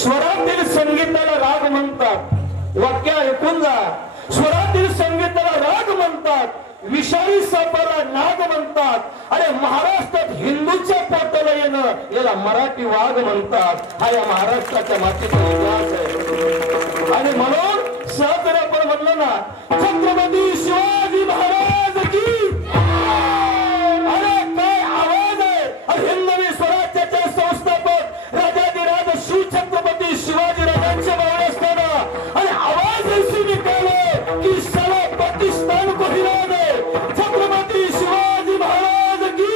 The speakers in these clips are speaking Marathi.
स्वरातील संगीताला राग म्हणतात. वाक्य ऐकून जा. स्वरातील संगीताला राग म्हणतात, विषारी सापाला नाग म्हणतात. अरे महाराष्ट्रात हिंदूच्या पोटाला येणं याला मराठी वाघ म्हणतात. हा या महाराष्ट्राच्या मातीचा इतिहास आहे. आणि म्हणून सहज आपण म्हणलं ना, छत्रपती शिवाजी महाराज की. अरे काय आवाज आहे. हिंदवी स्वराज्याचे संस्थापक राजाधिराज श्री छत्रपती शिवाजी राजांचे बाळ असताना आणि आवाज ऐसी निकाले की साला पाकिस्तान को हिला दे. छत्रपती शिवाजी महाराज की.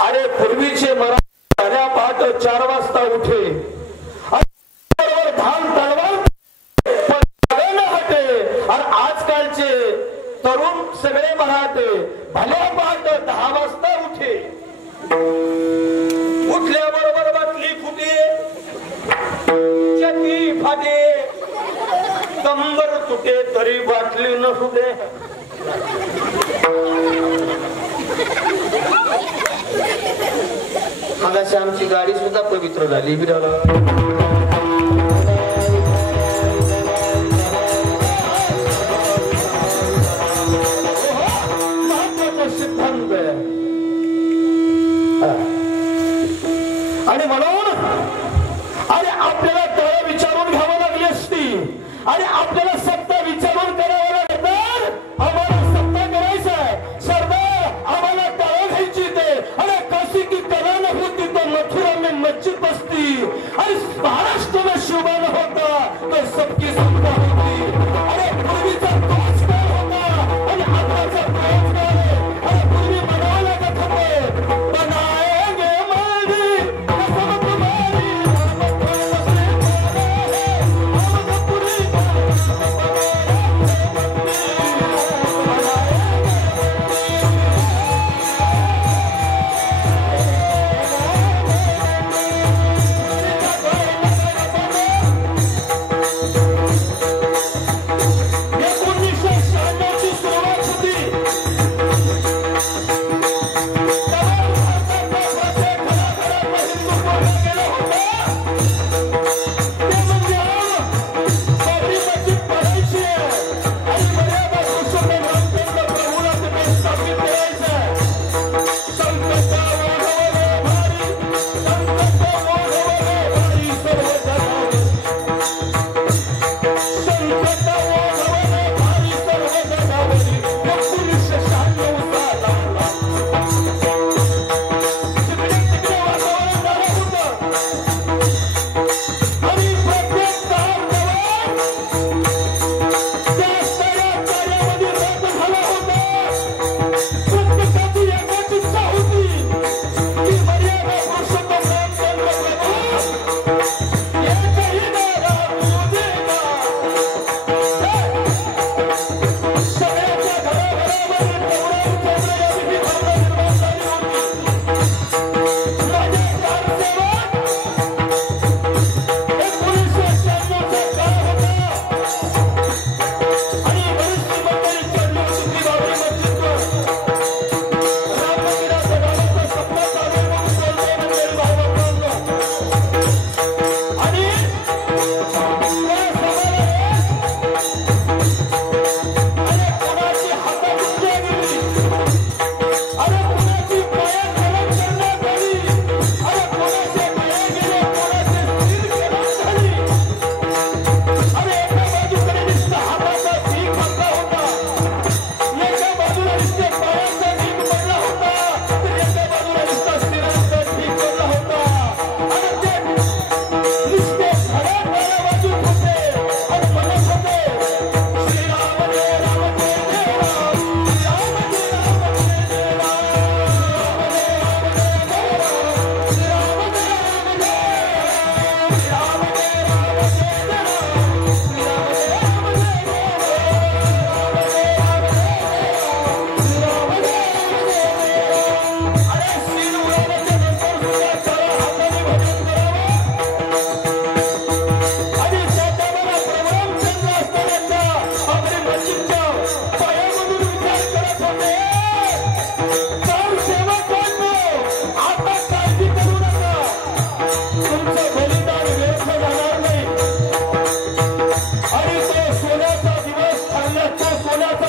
अरे पूर्वीचे मराठी पहाटे 4 वाजता उठे, धान तलवार हटे. आणि आजकालचे तरुण सगळे मराठे भल्या पहाटे 10 वाजता उठे. उठल्याबरोबर बाटली फुटे, छाती फाटे, कंबर तुटे तरी बाटली न फुटे. मगाशी आमची गाडी सुद्धा पवित्र झाली. महत्वाचा सिद्धांत आहे. आणि म्हणून अरे आपल्याला तळ विचारून घ्यावं लागली असती. आणि आपल्याला सत्ता विचारून करावं लागणार. आम्हाला सत्ता करायचं आहे सरदार, आम्हाला तळ घ्यायची ते. अरे काशी की कला न होती तो मथुरा में मस्जिद बसती. अरे महाराष्ट्र में शुभा न होता तो सबकी सत्ता होती. अरे पूर्वीचा तोच काळ होता आणि आताचा तोच काळ आहे. अरे पूर्वी म्हणावं लागत होते, बनाएंगे मारी कसम तुम्हारी, हम पूरी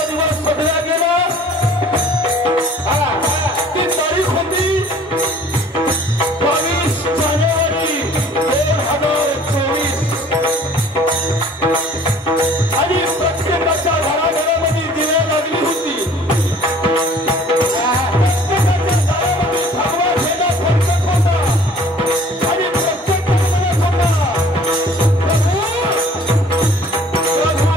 दिवस पडला गेला ती तारीख होती 22 जानेवारी 2024 आणि प्रत्येकाच्या घराघरामध्ये दिवे लागली होती प्रत्येकाच्या घरामध्ये भगवा झेंडा फडकत होता आणि प्रत्येक म्हणत होता प्रभू प्रभू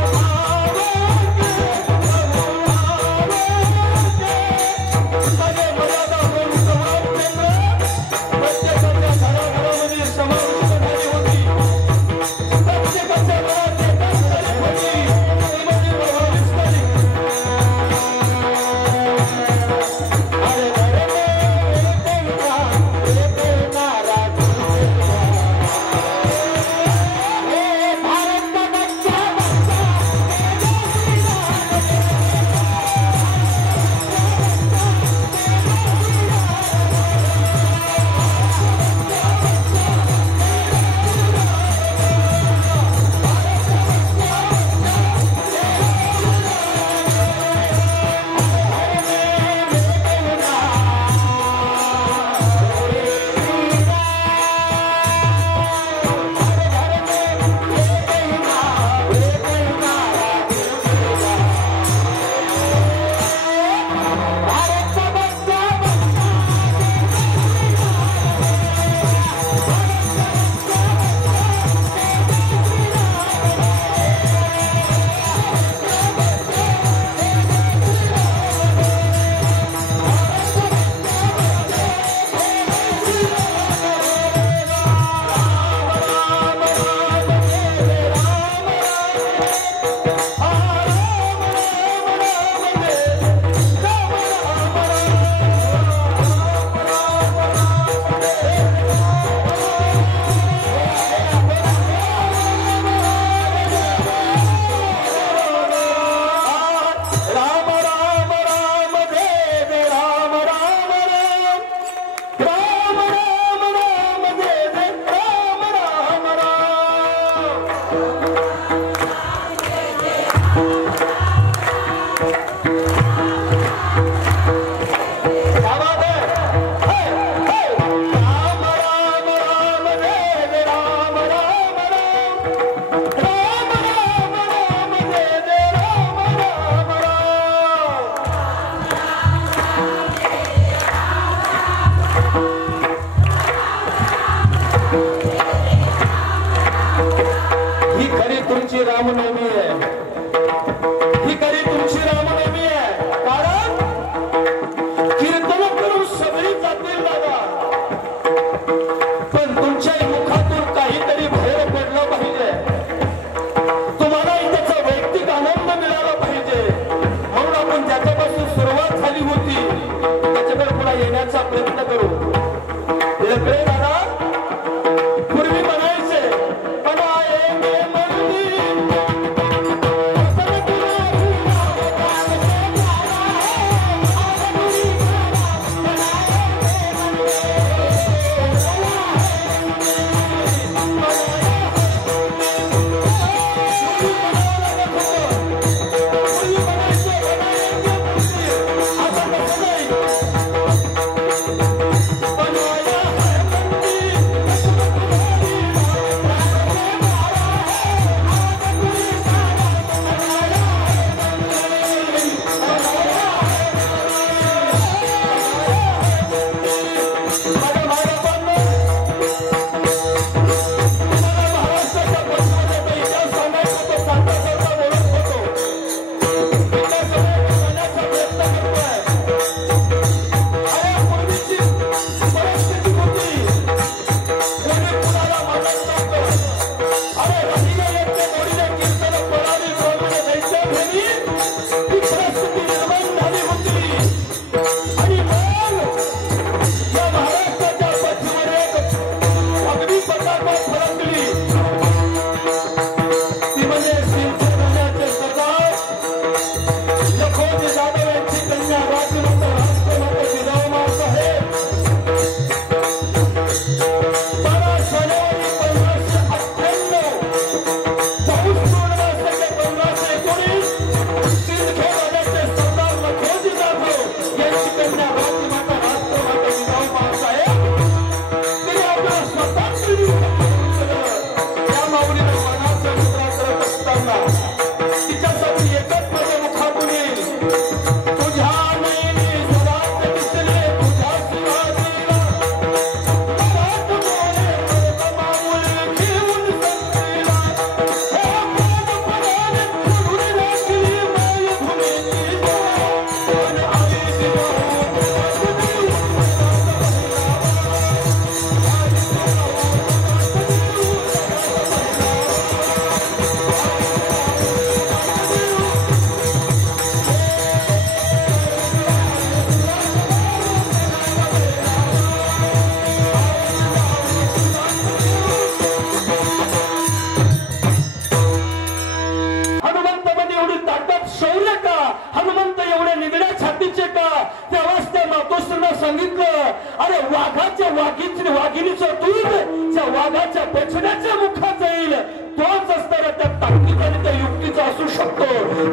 वाघिणीचं दूध त्या वाघाच्या बछड्याच्या मुखात जाईल. तोच असताना त्या ताकदीचा आणि त्या युक्तीचा असू शकतो.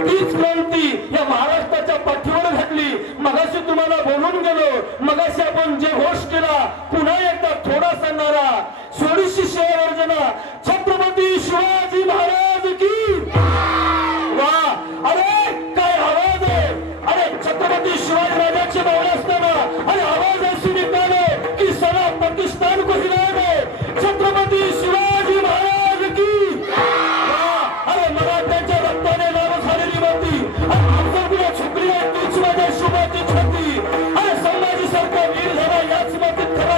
तीच क्रांती या महाराष्ट्राच्या पाठीवर घडली. मगाशी तुम्हाला बोलून गेलो, मगाशी आपण जे घोष केला पुन्हा एकदा थोडासा नारा, सोडीशी शेअर्जना, छत्रपती शिवाजी महाराज की वा. अरे काय आवाज आहे. अरे छत्रपती शिवाजी राजाचे नाव असताना अरे आवाज ऐसी निकाले की सारा पाकिस्तान को हिला दे. छत्रपती शिवाजी महाराज की वा. अरे मराठ्यांच्या रक्ताने नाव झालेली माती आणि आमच्या छत्री तीच माझ्या शुभाची छाती. अरे संभाजी सारखा वीर झाला याच मातीत खरा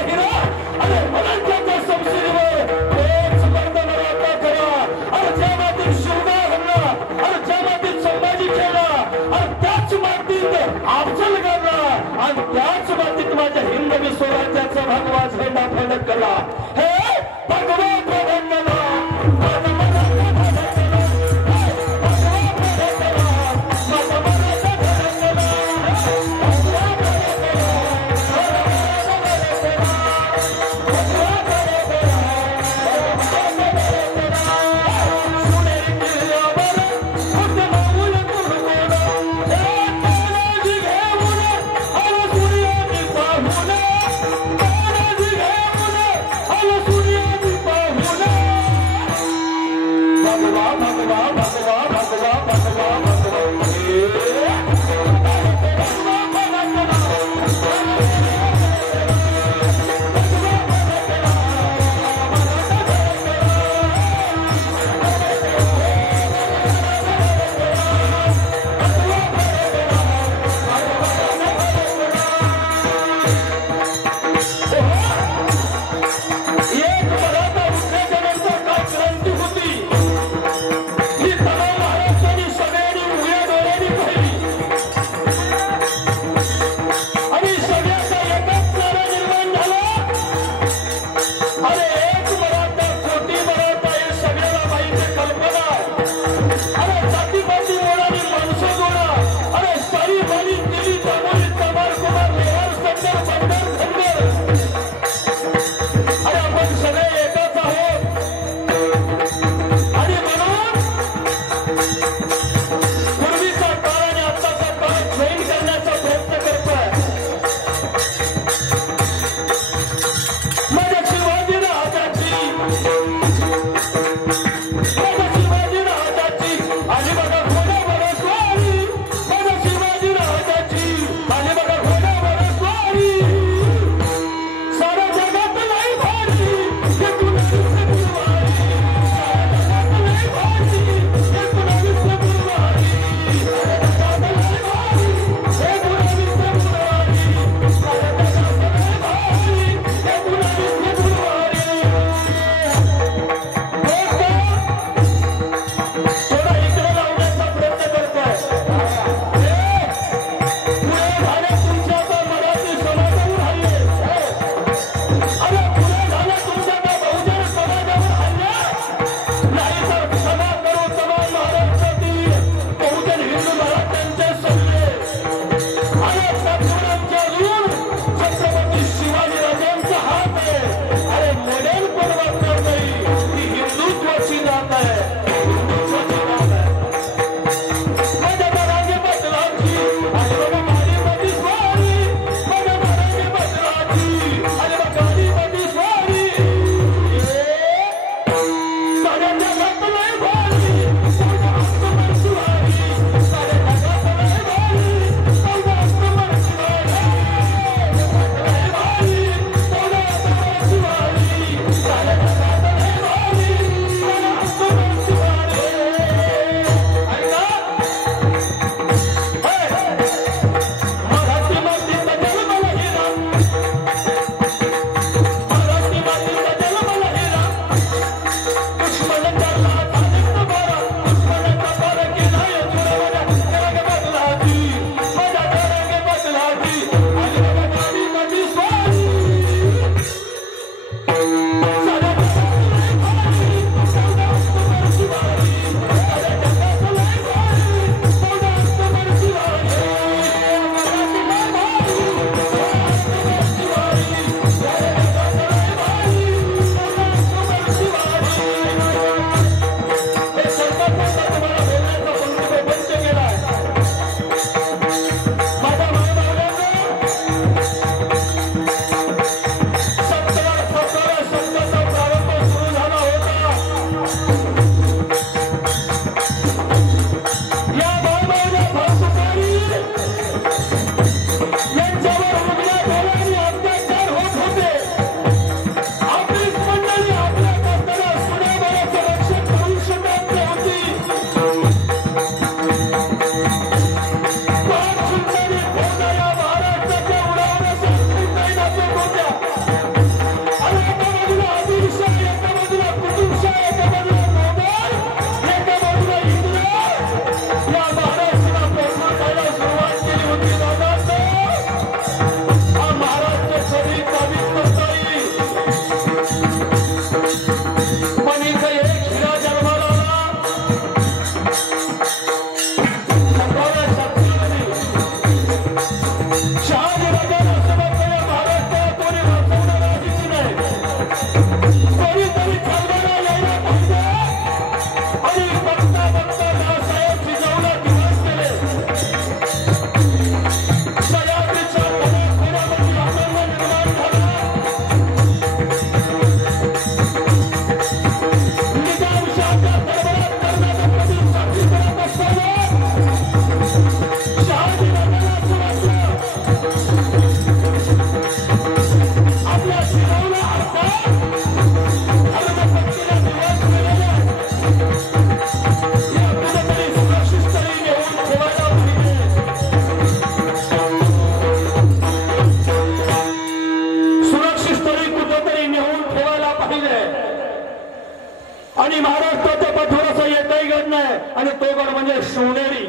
शिवनेरी.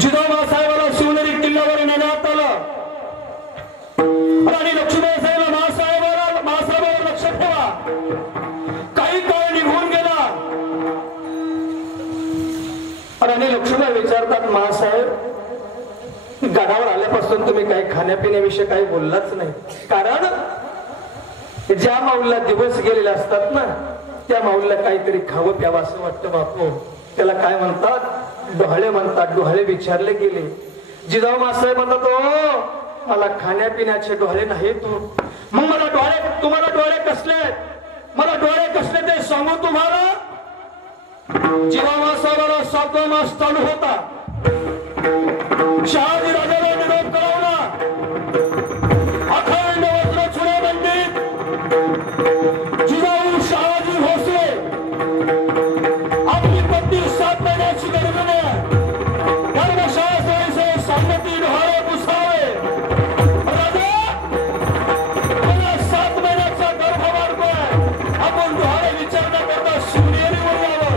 जिजाऊ साहेबाला शिवनेरी किल्ल्यावर नेण्यात आलं. आणि लक्ष्मण साहेब मासाहेबावर लक्ष ठेवा. काही काळ निघून गेला आणि लक्ष्मण विचारतात, मासाहेब गडावर आल्यापासून तुम्ही काही खाण्यापिण्याविषयी काही बोललाच नाही. कारण ज्या माऊलीला दिवस गेलेले असतात ना, त्या माऊलीला काहीतरी खावं प्यावं असं वाटतं बापू. त्याला काय म्हणतात? डोहाळे म्हणतात. डोहाळे विचारले गेले. जिजाऊ मासाहेब म्हणतात, ओ मला खाण्यापिण्याचे डोहाळे नाही तू. मग मला डोळे, तुम्हाला डोळे कसले, मला डोळे कसले ते सांगू तुम्हाला. जिजाऊ मासाहेबाला 7वा मास चालू होता. शहाजी राजाला निरोप कळवला. अखंड वज्र चुने पंडित जिजाऊ शहाजी भोसले आपली पत्नी 7 महिन्याची गर्भिणी धर्मशास्त्राचे संमती डोहाळे पुसावे. राजा मला 7 महिन्याचा गर्भ वाढतोय. आपण डोहाळे विचार न करता शिवनेरीवर यावं.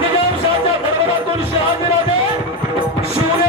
निजामशाहच्या दरबारातून शहाजी राजे शिवनेरी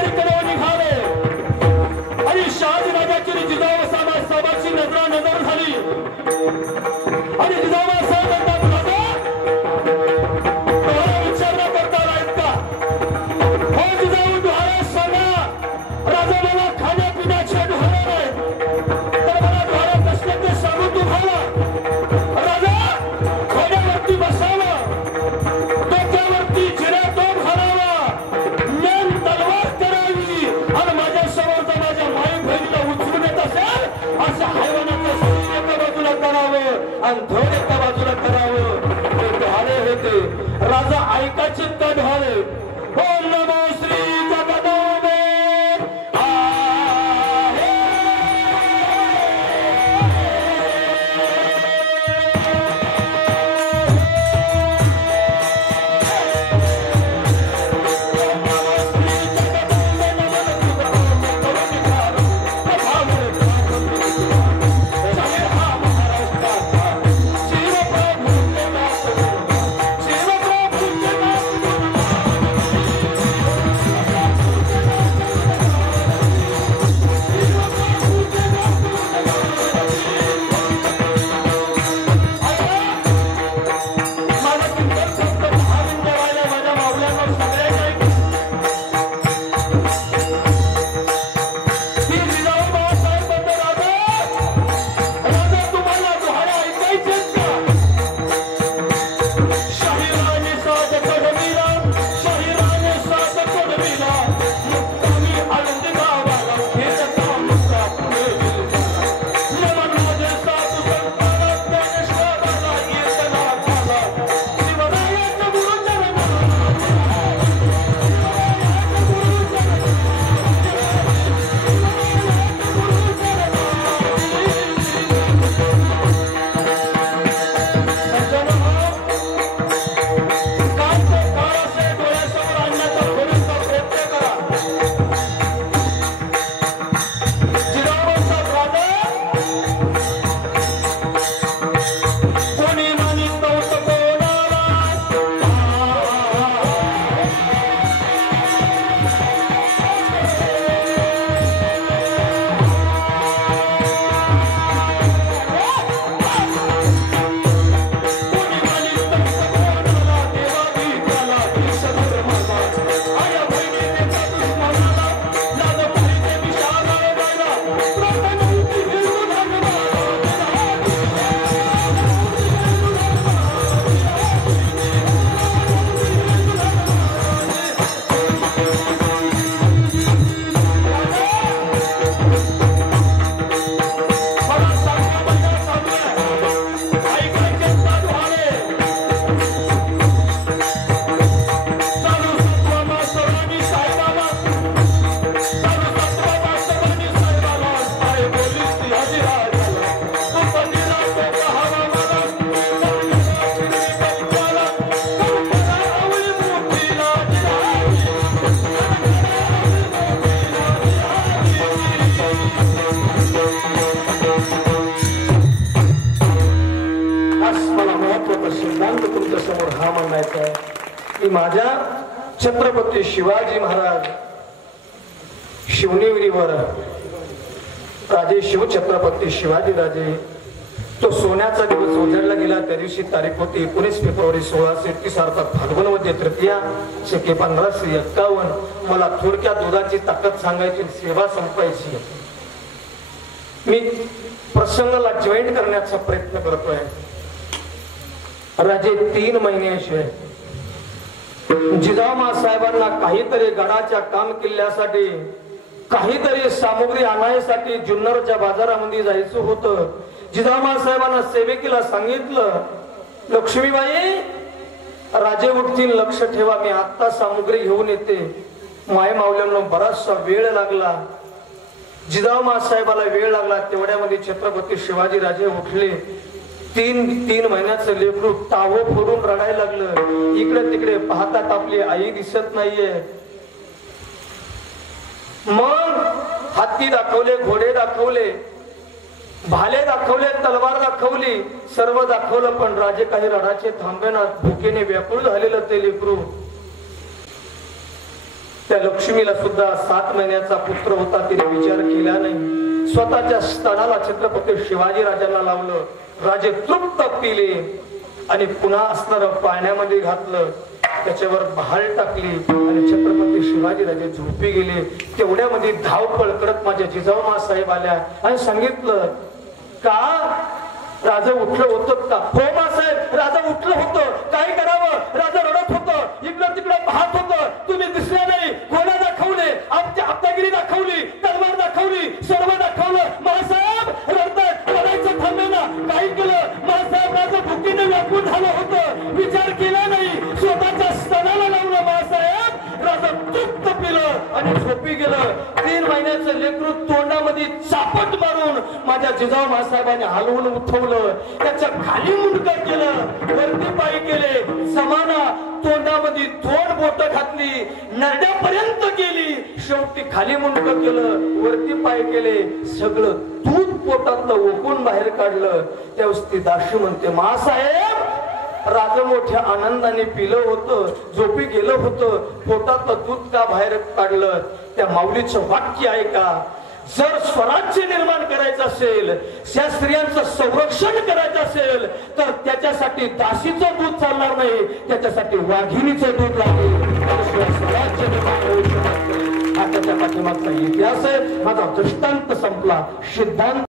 माझ्या छत्रपती शिवाजी महाराज शिवनेरीवर राजे शिवछत्रपती शिवाजी राजे तो सोन्याचा दिवस उजाडला गेला। त्या दिवशी तारीख होती 19 फेब्रुवारी 1631 अर्थात फाल्गुन वद्य तृतीया शके 1551। मला थोडक्यात दुधाची ताकद सांगायची, सेवा संपायची। मी प्रसंगाला जॉईंट करण्याचा प्रयत्न करतोय। राजे 3 महिन्याचे जिजाऊ साहेबांना काहीतरी गडाच्या काम किल्ल्यासाठी काहीतरी सामग्री आणायसाठी जुन्नरच्या बाजारामध्ये जायचं होतं। जिजाऊ साहेबांना सेवकीला सांगितलं, लक्ष्मीबाई राजे उठतील, लक्ष ठेवा, मी आता सामग्री घेऊन येते। माय मावल्यांना बराचसा वेळ लागला, जिजाऊ साहेबाला वेळ लागला। तेवढ्यामध्ये छत्रपती शिवाजी राजे उठले। 3 महिन्याचं लेकरू टावं फोडून रडायला लागलं। इकडे तिकडे पाहतात, आपली आई दिसत नाहीये। मग हत्ती दाखवले, घोडे दाखवले, भाले दाखवले, तलवार दाखवली, सर्व दाखवलं, पण राजे काही रडाचे थांबेना। भुकेने व्याकुळ झालेलं ते लेकरू। त्या लक्ष्मीला सुद्धा 7 महिन्याचा पुत्र होता, तिने विचार केला नाही। स्वतःच्या स्तनाला छत्रपती शिवाजी राजांना लावलं। राजे तृप्त पिले आणि पुन्हा असणार पाण्यामध्ये घातलं, त्याच्यावर बहाल टाकली आणि छत्रपती शिवाजी राजे झोपी गेले। तेवढ्यामध्ये धावपळ करत माझ्या जिजाऊ साहेब आल्या आणि सांगितलं, का राजा उठलं होतं का? हो मासाहेब, राजा उठलं होतं, काय करावं? राजा रडत होतं, इकडं तिकडं पाहत होतं, तुम्ही दिसल्या नाही। घोडा दाखवले, आमची हत्यागिरी दाखवली, तलवार दाखवली, सर्व दाखवलं। मासाहेब रडतात, रडायचं थांबेना। काय केलं मासाहेब? राजा भुकीने व्याकुळ झालं होतं, विचार केला नाही, स्वतःच्या स्तनाला लावलं। मासाहेब राजा तृप्त पिलं आणि झोपी गेलं। 3 महिन्याचं लेकरू तोंडामध्ये चापट मारून माझ्या जिजाऊ मासाहेबांनी हलवून उठवलं, त्याच्या खाली मुंडकं केलं, वरती पाय केले, समाना तोंडामध्ये 2 बोट घातली, नरड्यापर्यंत गेली, शेवटी खाली मुंडकं केलं, वरती पाय केले, सगळं दूध पोटात ओकून बाहेर काढलं। त्यावेळेस ती दाशी म्हणते, मासाहेब राजा मोठ्या आनंदाने पिलं होतं, झोपी गेलं होतं, पोटात दूध का बाहेर काढलं? त्या माऊलीचं वाक्य ऐका, जर स्वराज्य निर्माण करायचं असेल, त्या स्त्रियांचं संरक्षण करायचं असेल, तर त्याच्यासाठी दासीचं दूध चालणार नाही, त्याच्यासाठी वाघिणीचं दूध लागेल, त्याशिवाय स्वराज्य निर्माण होऊ शकत नाही। हा त्याच्या पाठीमागचा इतिहास आहे। माझा दृष्टांत संपला, सिद्धांत